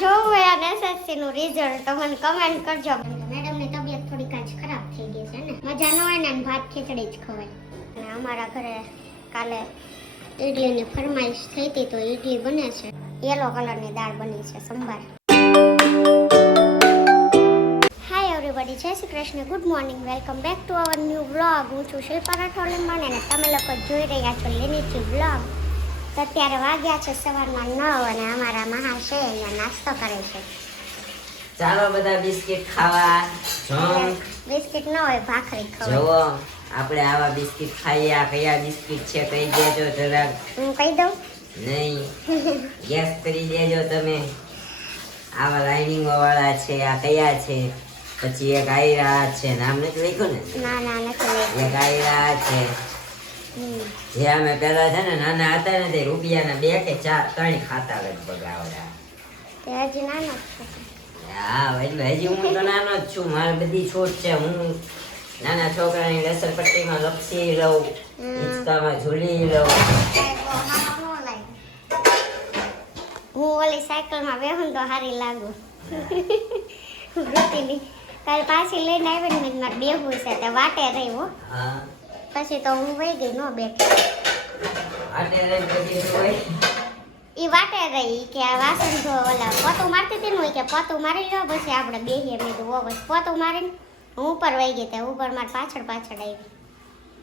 જોવું હોય અને એસએસસી નું રિઝલ્ટ તો મને કમેન્ટ કરજો. મેડમની તબિયત થોડીક આજ ખરાબ થઈ ગઈ છે ને, મજા ન હોય ને ભાત ખીચડી જ ખવાય. અને અમારા ઘરે કાલે ઈડલીની ફરમાઈશ થઈ હતી તો ઈડલી બને છે. યલો કલરની દાળ બની છે, સંભાર. હાય એવરીબડી, જય Shri Krishna, good morning, welcome back to our new vlog. હું છું શિલ્પા રાઠોડ લીંબાણી અને તમે લોકો જોઈ રહ્યા છો લીનીચી વ્લોગ. તો અત્યારે વાગ્યા છે સવારના 9 અને અમારા મહાશય અહીંયા નાસ્તો કરે છે. ચાલો બધા બિસ્કિટ ખાવા. બિસ્કિટ ન હોય, ભાખરી ખાવા. જોવો આપણે આવા બિસ્કિટ ખાઈએ. આ કયા બિસ્કિટ છે કહી દેજો જરાક. હું કહી દઉં? નહીં, ગેસ કરી દેજો તમે. આવા લાઇનિંગ વાળા છે, આ કયા છે? પછી એક આયરા છે, નામ નથી લખ્યું ને? ના ના નથી લખ્યું. એક આયરા છે. જે અમે પેલા છે ને નાના હતા ને તે રૂપિયાના 2 કે 3 ખાતા લગભગ આવડા. તે હજી નાનો છે. હા, હજી હું તો નાનો જ છું. મારે બધી છૂટ છે. હું નાના છોકરાની લસરપટ્ટીમાં લપસી લઉં, હિંચકામાં ઝૂલી લઉં. હું ઓલી સાયકલમાં બેહું તો હારી લાગુ. વૃત્તિની કાલ પાછી લઈને આવી ને મારે બેહવું છે તે વાટે રહી હો. હા, પછી તો હું વહી ગઈ, ન બેઠી. આટલે રહી પછી શું હોય? ઈ વાટે રહી કે આ વાસણ ધો, ઓલા પોતું મારતી હતી ને હોય કે પોતું મારી લો પછી આપણે બેહીએ. મેં કીધું ઓ બસ પોતું મારીને હું ઉપર વહી ગઈ. તે ઉપર મારે પાછળ આવી.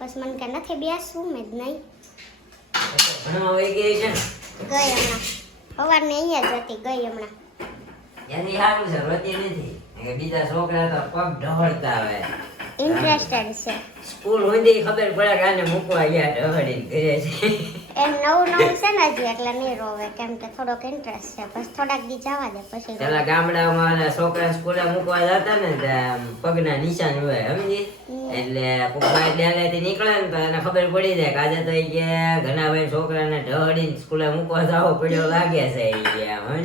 બસ મને કે નથી બેસવું. મેં નહીં ભણવા વહી ગઈ છે ને? ગઈ હમણાં સવારની અહીંયા જ હતી. ગઈ હમણાં. એની સારું છે, રોતી નથી. બીજા છોકરા તો પગ ઢહળતા આવે. ઇન્ટરેસ્ટેડ છે. સ્કૂલ સુધી ખબર પડે કે આને મૂકવા ગયા ઢહળીને ઘરે છે. એમ નવું છે ને હજી, એટલે નહીં રોવે કેમ કે થોડોક ઇન્ટરેસ્ટ છે. બસ થોડાક દી જવા દે પછી. પેલા ગામડામાં છોકરા સ્કૂલે મૂકવા જતા ને ત્યાં પગના નિશાન હોય, સમજી? એટલે પપ્પા ડેલેથી નીકળે ને તો એને ખબર પડી જાય કે આજે તો કે ઘણા ભાઈ છોકરાને ઢહળીને સ્કૂલે મૂકવા જાવ પડ્યો લાગે છે.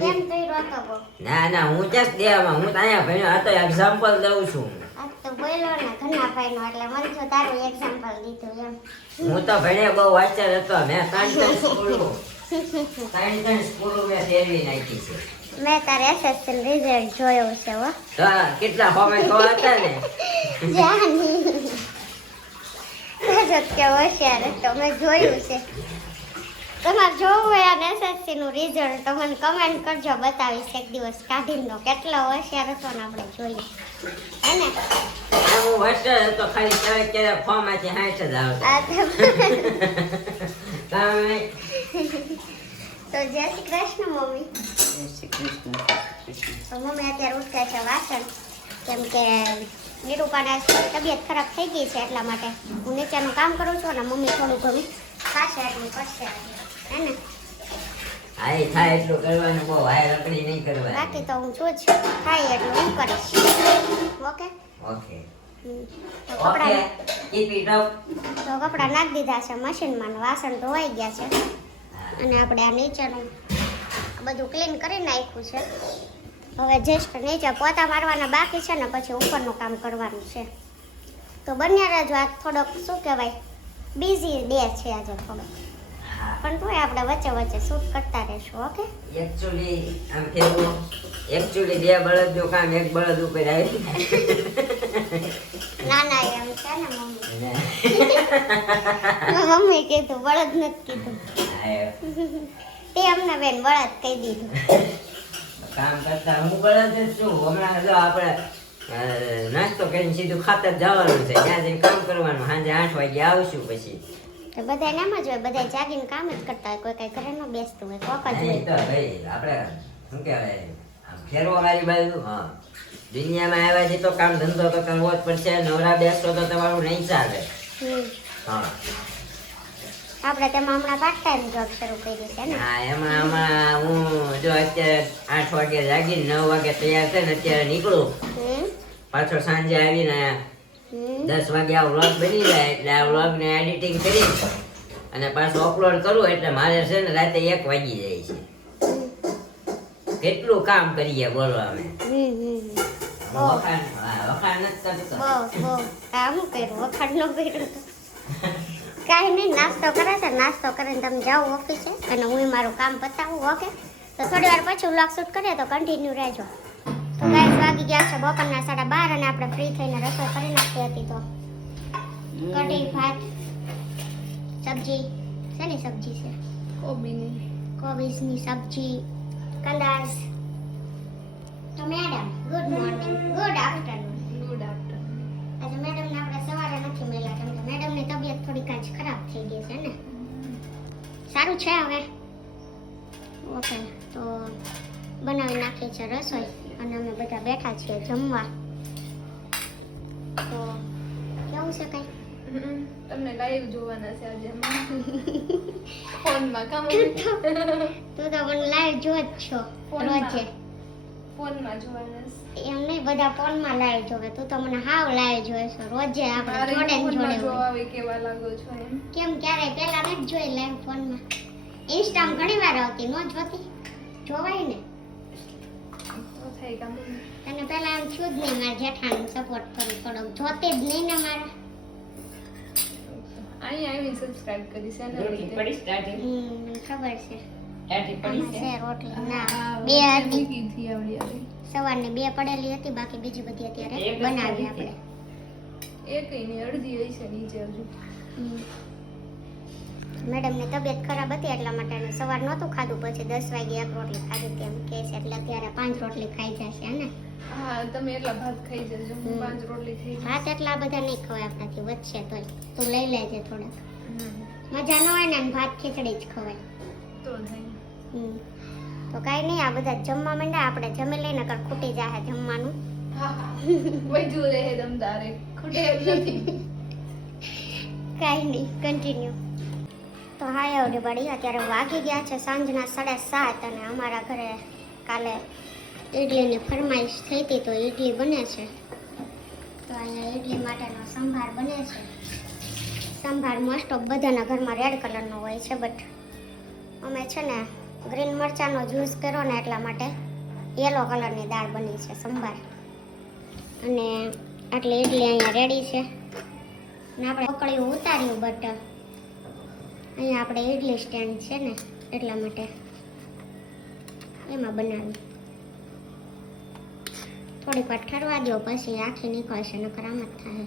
કેમ તું રોતો બહુ? ના ના, હું just દેવામાં, હું તો અહીંયા ભણ્યો. આ તો એક્ઝામ્પલ દઉં છું. આ તો બોલ્યો ને ઘણા ભાઈનો, એટલે મને તો તારું એક્ઝામ્પલ દીધું એમ. હું તો ભણે બહુ વાંચર હતો. મેં 3 સ્કૂલો મેં ફેરવી નાખી છે. મેં તારે એસએસસી નું રિઝલ્ટ જોયું છે હો. તો કેટલા ફોર્મેટ ખવા હતા ને? જાની કે હોશિયાર હતો, મેં જોયું છે. તમારે જોવું હોય અને એસએસસી નું રિઝલ્ટ તો મને કમેન્ટ કરજો, બતાવીશ એક દિવસ કાઢીને કેટલો હોશિયાર હતો ને આપણે જોઈએ. હે ને? હું વાંચર હતો, ખાલી ક્યારેક ફોર્મમાંથી 60 જ આવતા. તમે તો જય શ્રી કૃષ્ણ મમ્મી. તો મમ્મી અત્યારે ઉઠે છે વાસણ, કેમ કે નિરૂપાને તબિયત ખરાબ થઈ ગઈ છે એટલા માટે હું નીચેનું કામ કરું છું અને મમ્મી થોડું ઘણું ખાશે એટલું કરશે. હે ને? હા, એ થાય એટલું કરવાનું, બહુ હાય રકડી નહીં કરવાની. બાકી તો હું છું જ, થાય એટલું હું કરીશ. ઓકે ઓકે તો ઓકે, કીપ ઇટ અપ. કપડાં નાખી દીધા છે મશીનમાં ને વાસણ ધોવાઈ ગયા છે. અને આપણે આ નીચેનું બધું ક્લીન કરી નાખ્યું છે. હવે જસ્ટ નીચે પોતા મારવાના બાકી છે ને પછી ઉપરનું કામ કરવાનું છે. તો બંને રહેજો. આ થોડોક શું કહેવાય બિઝી ડે છે આજે થોડોક, પણ તોય આપણે વચ્ચે વચ્ચે શૂટ કરતા રહેશું. ઓકે? એકચ્યુઅલી આમ કેવું, એકચ્યુઅલી 2 બળદનું કામ 1 બળદ ઉપર આવી. ના ના એમ છે ને મમ્મી. મમ્મી કીધું, બળદ નથી કીધું. તે અમને બેન બળદ કહી દીધું. કામ કરતા હું બળદ જ છું. હમણાં જો આપણે નાસ્તો કરીને સીધું ખાતર જવાનું છે, ત્યાં જઈને કામ કરવાનું. સાંજે 8 વાગે આવશું. પછી તો બધાને એમ જ હોય, બધા જાગીને કામ જ કરતા હોય, કોઈ કઈ ઘરે ન બેસતું હોય, કોક જ નહીં હોય. તો ભાઈ આપણે શું કહેવાય, આમ ફેરવા વાળી બાજુ. હા, દુનિયામાં આવ્યા છે તો કામ ધંધો તો કરવો જ પડશે. નવરા બેસતો તો તમારું નહીં ચાલે. હા, આપણે તેમાં હમણાં પાર્ટ ટાઈમ જોબ શરૂ કરી છે ને. હા, એમાં હું જો અત્યારે 8 વાગે જાગીને 9 વાગે તૈયાર થઈને અત્યારે નીકળું. પાછો સાંજે આવીને 10 વાગે આ વ્લોગ બની જાય એટલે આ વ્લોગને એડિટિંગ કરી અને પાછું અપલોડ કરું એટલે મારે છે ને રાતે 1 વાગી જાય છે. કેટલું કામ કરીએ બોલો અમે. વખાણ નથી કરતો. બહુ કામ કર્યું, વખાણ ન કર્યું તો કાંઈ નહીં. નાસ્તો કરે છે, નાસ્તો કરીને તમે જાઓ ઓફિસે અને હું મારું કામ પતાવું. ઓકે? તો થોડી વાર પછી વ્લોગ શૂટ કરીએ તો કન્ટિન્યુ રહેજો. તો ગાઈસ વાગી ગયા છે બપોરના 12:30 અને આપણે ફ્રી થઈને રસોઈ કરી નાખી હતી. તો કઢી ભાત સબ્જી શેની સબ્જી છે? કોબીજની સબ્જી કંદાસ. તો madam good morning good afternoon. આજે મેડમને આપણે સવારે નથી મળ્યા કેમ કે મેડમની તબિયત થોડી કાંઈ ખરાબ થઈ ગઈ છે ને. સારું છે હવે? ઓકે. તો બનાવી નાખીએ છે રસોઈ અને અમે બધા બેઠા છીએ જમવા. તો કેવું છે કઈ? તમને લાઈવ જોવાના છે આજે ફોનમાં કામ તું તો મને લાઈવ જો જ છો રોજે. ફોનમાં જોવાના છે એમ નહીં, બધા ફોનમાં લાઈવ જોવે. તું તો મને હાવ લાઈવ જોવે છો રોજે. આપણે જોડે ને જોડે હોય. જોવા કેવા લાગો છો એમ કેમ ક્યારે પહેલા નથી જોઈ લાઈવ ફોનમાં? ઇન્સ્ટામાં ઘણી વાર આવતી, નો જોતી? જોવાય ને. તો થાય કામ તને પહેલા એમ થયું જ નહીં મારા જેઠાને સપોર્ટ કરું થોડોક, જોતી જ નહીં ને મારા. અહીંયા આવીને સબસ્ક્રાઇબ કરી છે ને રોટલી પડી સ્ટાર્ટિંગ ખબર છે. સ્ટાર્ટિંગ પડી આમાં છે છે રોટલી. ના, બે હતી. થી આવડી આવી સવારની 2 પડેલી હતી, બાકી બીજી બધી અત્યારે એક જ બનાવી ખાધી આપણે. એક ની અડધી હોય છે નીચે હજુ મેડમની તબિયત ખરાબ હતી એટલા માટે એને સવાર નહોતું ખાધું, પછી 10 વાગે એક રોટલી ખાધી તેમ કહે છે, એટલે અત્યારે 5 રોટલી ખાઈ જશે ને. હા તમે એટલા ભાત ખાઈ જજો હું 5 રોટલી ખાઈ જઈશ. ભાત એટલા બધા નહીં ખવાય આપણાથી, વધશે તોય તું લઈ લેજે થોડાક. મજા ન હોય ને અને ભાત ખીચડી જ ખવાય. તો થાય તો કાંઈ નહીં, આ બધા જમવા માંડ્યા, આપણે જમી લઈને કર ખૂટી જાહે જમવાનું. હા વજુ રહે દમદારે ખૂટે એમ નથી કાંઈ નહીં, કન્ટિન્યુ. તો હાય એવરીબડી, અત્યારે વાગી ગયા છે સાંજના 7:30 અને અમારા ઘરે કાલે ઇડલીની ફરમાઈશ થઈ હતી તો ઇડલી બને છે. તો અહીંયા ઇડલી માટેનો સંભાર બને છે. સંભાર મોસ્ટ ઓફ બધાના ઘરમાં રેડ કલરનો હોય છે, બટ અમે છે ને ગ્રીન મરચાંનો જ્યુસ કર્યો ને એટલા માટે યલો કલરની દાળ બની છે સંભાર. અને આટલી ઇડલી અહીંયા રેડી છે ને આપણે ઢોકળીયું ઉતાર્યું, બટ અહીંયા આપણે ઇડલી સ્ટેન્ડ છે ને એટલા માટે એમાં બનાવી. થોડીક વાર ઠરવા દો પછી આખી નીકળશે, નકર આમ જ થાય.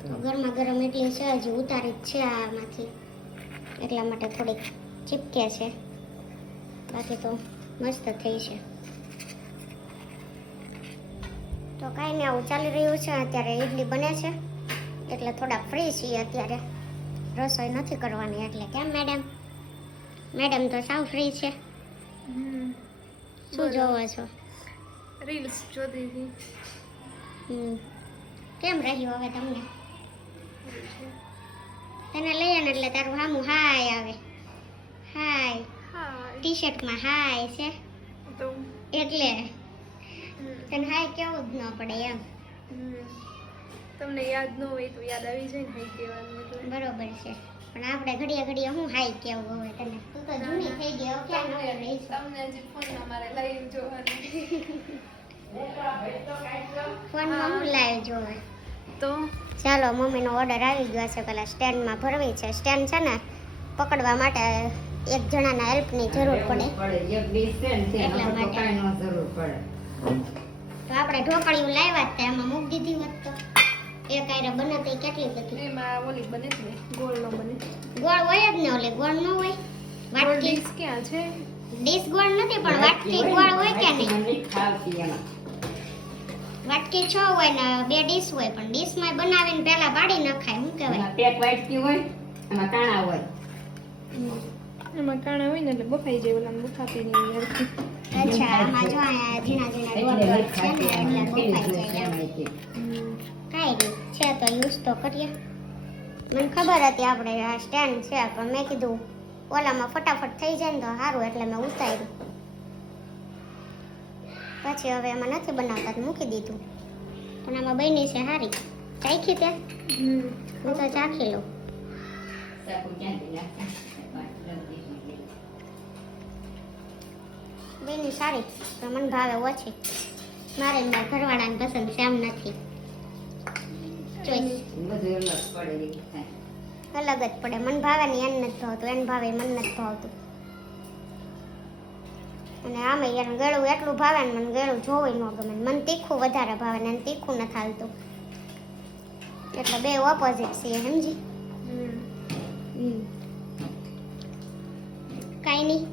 તો ગરમા ગરમ ઇડલી છે, હજી ઉતારી જ છે આમાંથી એટલા માટે થોડીક ચીપકે છે, બાકી તો મસ્ત થઈ છે. તો કાંઈ નહીં, આવું ચાલી રહ્યું છે. અત્યારે ઇડલી બને છે એટલે થોડા ફ્રી છીએ અત્યારે, રસોઈ નથી કરવાની એટલે. કેમ મેડમ? મેડમ તો સાવ ફ્રી છે. શું જોવો છો? રીલ્સ જોતી હતી કેમ રહ્યું હવે તમને? તને લઈએ ને એટલે તારું સામું હાય આવે. હાય હા ટી શર્ટમાં હાય છે તો એટલે તને હાય કેવું જ ન પડે એમ. તમને યાદ ન હોય તો યાદ આવી જાય ને હાઈ કહેવાનું એટલે. બરોબર છે, પણ આપણે ઘડીએ ઘડીએ હું હાય કેવું હવે તને? તું તો જૂની થઈ ગઈ, હવે ક્યાં નવે રહીશ. તમને હજી ફોનમાં મારે લાઈવ જોવાનું ફોનમાં હું લાઈવ જોવે. તો ચાલો, મમ્મીનો ઓર્ડર આવી ગયો છે, પેલા સ્ટેન્ડમાં ભરવી છે. સ્ટેન્ડ છે ને પકડવા માટે એક જણાના હેલ્પની જરૂર પડે, એક ડીશ છે ને તે એટલા નકર તો માટે. કાંઈ નો જરૂર પડે. તો આપણે ઢોકળીયું લાવ્યા જ ત્યાં એમાં મૂકી દીધી હોત તો એક આયરે બનાતી કેટલી બધી. એમાં ઓલી બને છે ને ગોળ નો બને. ગોળ હોય જ ને, ઓલી ગોળ ન હોય? ગોળ વાટકી ડીશ ક્યાં છે? ડીશ ગોળ નથી પણ વાટકી ગોળ હોય કે નહીં? નથી ખાવતી એમાં. વાટકી 6 હોય ને 2 ડીશ હોય, પણ ડીશમાં બનાવીને પહેલા પાડી નખાય. શું કહેવાય? એમાં પેક વાટકી હોય, એમાં કાણા હોય. એમાં કાણા હોય ને એટલે બફાઈ જાય, ઓલા બફાતી નહીં હરખી. અચ્છા, આમાં જો આ ઝીણા ઝીણા એટલે ડોટ નથી છે ને ખાતી એટલે એમાં. બફાઈ જાય એમ. કાંઈ નહીં, છે તો યુઝ તો કરીએ. મને ખબર હતી આપણે આ સ્ટેન્ડ છે, પણ મેં કીધું ઓલામાં ફટાફટ થઈ જાય ને તો સારું, એટલે મેં ઉતાર્યું. પછી હવે એમાં નથી બનાવતા તો મૂકી દીધું, પણ આમાં બની છે સારી. ચાખી તે? હું તો ચાખી લઉં. ચાકુ ક્યાંથી નાખે? બની સારી, પણ મને ભાવે ઓછી. મારે ને મારા ઘરવાળાને પસંદ છે, એમ નથી. ચોઈસ બધું એમ જ પડે એ થાય. અલગ જ પડે. મને ભાવે ને એને નથી ભાવતું, એને ભાવે મને નથી ભાવતું. અને આમે એને ગળું એટલું ભાવે ને મને ગળું જોવું ન ગમે મને તીખું વધારે ભાવે ને એને તીખું નથી હાલતું એટલે બે ઓપોઝિટ છીએ સમજી કાંઈ નહીં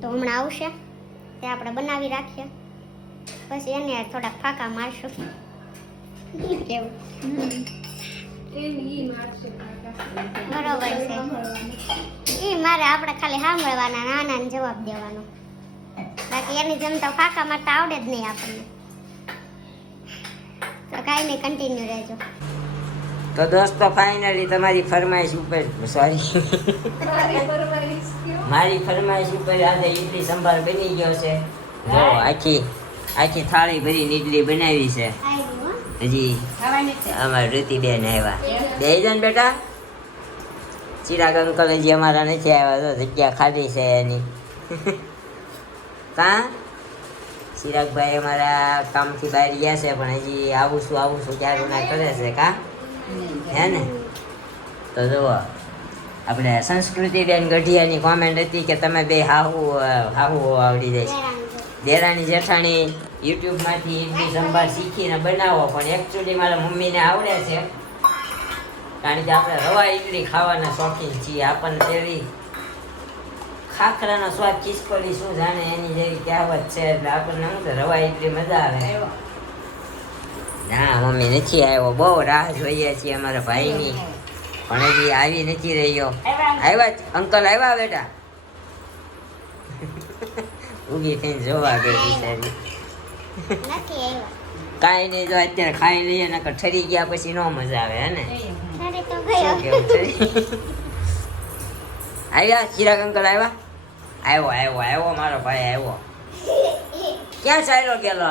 તો હમણાં આવશે તે આપણે બનાવી રાખીએ પછી એને થોડાક ફાંકા મારશું કેવું બરોબર છે એ મારે આપણે ખાલી સાંભળવાના નાનાને જવાબ દેવાનો બાકી એની જેમ તો ફાંકા મારતા આવડે જ નહીં આપણને તો કાંઈ નહીં કન્ટિન્યુ રહેજો તો દોસ્તો ફાઇનલી તમારી ફરમાઈશ ઉપર સોરી મારી ફરમાઈશ ઉપર આજે ઈડલી સંભાર બની ગયો છે જો આખી થાળી ભરીને ઈડલી બનાવી છે હજી અમારા ઋતિબેન આવ્યા બે જણ બેટા ચિરાગ અંકલ હજી અમારા નથી આવ્યા તો જગ્યા ખાલી છે એની કાં ચિરાગભાઈ અમારા કામથી બહાર ગયા છે પણ હજી આવું છું ક્યારે ના કરે છે કાં હે ને તો જુઓ આપણે સંસ્કૃતિબેન ગઢિયાની કોમેન્ટ હતી કે તમે બે હાહુ આવડી જાય દેરાણી જેઠાણી યુટ્યુબમાંથી ઈડલી સંભાર શીખીને બનાવો પણ એકચ્યુઅલી મારા મમ્મીને આવડે છે કારણ કે આપણે રવા ઈડલી ખાવાના શોખીન છીએ આપણને તેવી ખાખરાનો સ્વાદ ખિસકોલી શું જાણે એની જેવી કહેવત છે એટલે આપણને શું તો રવા ઈડલી મજા આવે ના મમ્મી નથી આવ્યો બહુ રાહ જોઈએ છીએ અમારા ભાઈની પણ હજી આવી નથી રહ્યો આવ્યા અંકલ આવ્યા બેટા ઊભી થઈને જોવા ગઈ બિચારી કાંઈ નહીં જો અત્યારે ખાઈ લઈએ નકર ઠરી ગયા પછી નો મજા આવે હે ને શું કેવું છે આવ્યા ચિરાગ અંકલ આવ્યો મારો ભાઈ આવ્યો ક્યાં ચાલ્યો ગયેલો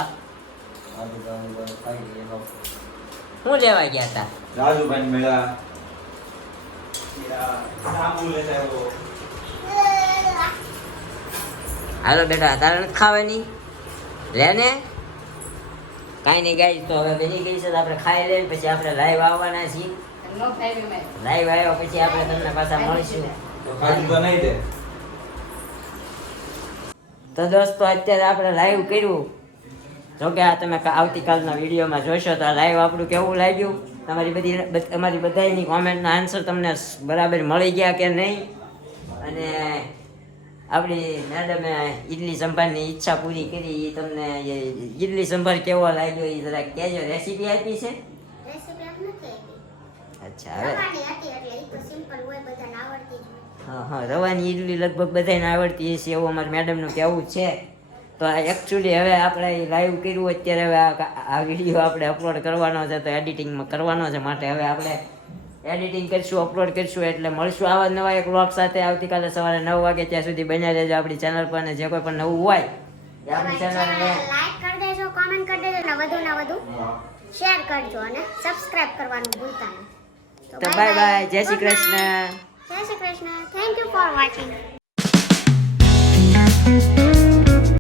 શું લેવા ગયા હતા રાજુભાઈ મેળા સામુ લેતા આવ્યો હાલો બેટા તારે નથી ખાવાની લે ને કાંઈ નહીં ગાઈ તો હવે બની ગઈ છે તો આપણે ખાઈ લઈએ પછી આપણે લાઈવ આવવાના છીએ લાઈવ આવ્યા પછી આપણે તમને પાછા મળીશું તો ખાધું તો નહીં દે તો દોસ્તો અત્યારે આપણે લાઈવ કર્યું જોકે આ તમે આવતીકાલના વિડીયોમાં જોશો તો લાઈવ આપણું કેવું લાગ્યું અમારી બધાની કોમેન્ટના આન્સર તમને બરાબર મળી ગયા કે નહીં અને આપણી મેડમે ઈડલી સંભારની ઈચ્છા પૂરી કરી એ તમને ઈડલી સંભાર કેવો લાગ્યો એ જરા કહેજો રેસીપી આપી છે અચ્છા હવે હા રવાની ઈડલી લગભગ બધાને આવડતી હશે એવું અમારા મેડમનું કહેવું છે તો એકચ્યુઅલી હવે આપણે લાઈવ કર્યું અત્યારે હવે આ વિડીયો આપણે અપલોડ કરવાનો છે તો એડિટિંગમાં કરવાનો છે માટે હવે આપણે એડિટિંગ કરીશું અપલોડ કરીશું એટલે મળશું આવા નવા એક વ્લોગ સાથે આવતીકાલે સવારે 9 વાગે ત્યાં સુધી બન્યા રહેજો આપણી ચેનલ પર અને જે કોઈ પણ નવું હોય એ આપણી ચેનલને લાઈક કરી દેજો કોમેન્ટ કરી દેજો અને વધુ શેર કરજો અને સબસ્ક્રાઇબ કરવાનું ભૂલતા નહીં તો બાય બાય જય Shri Krishna thank you for watching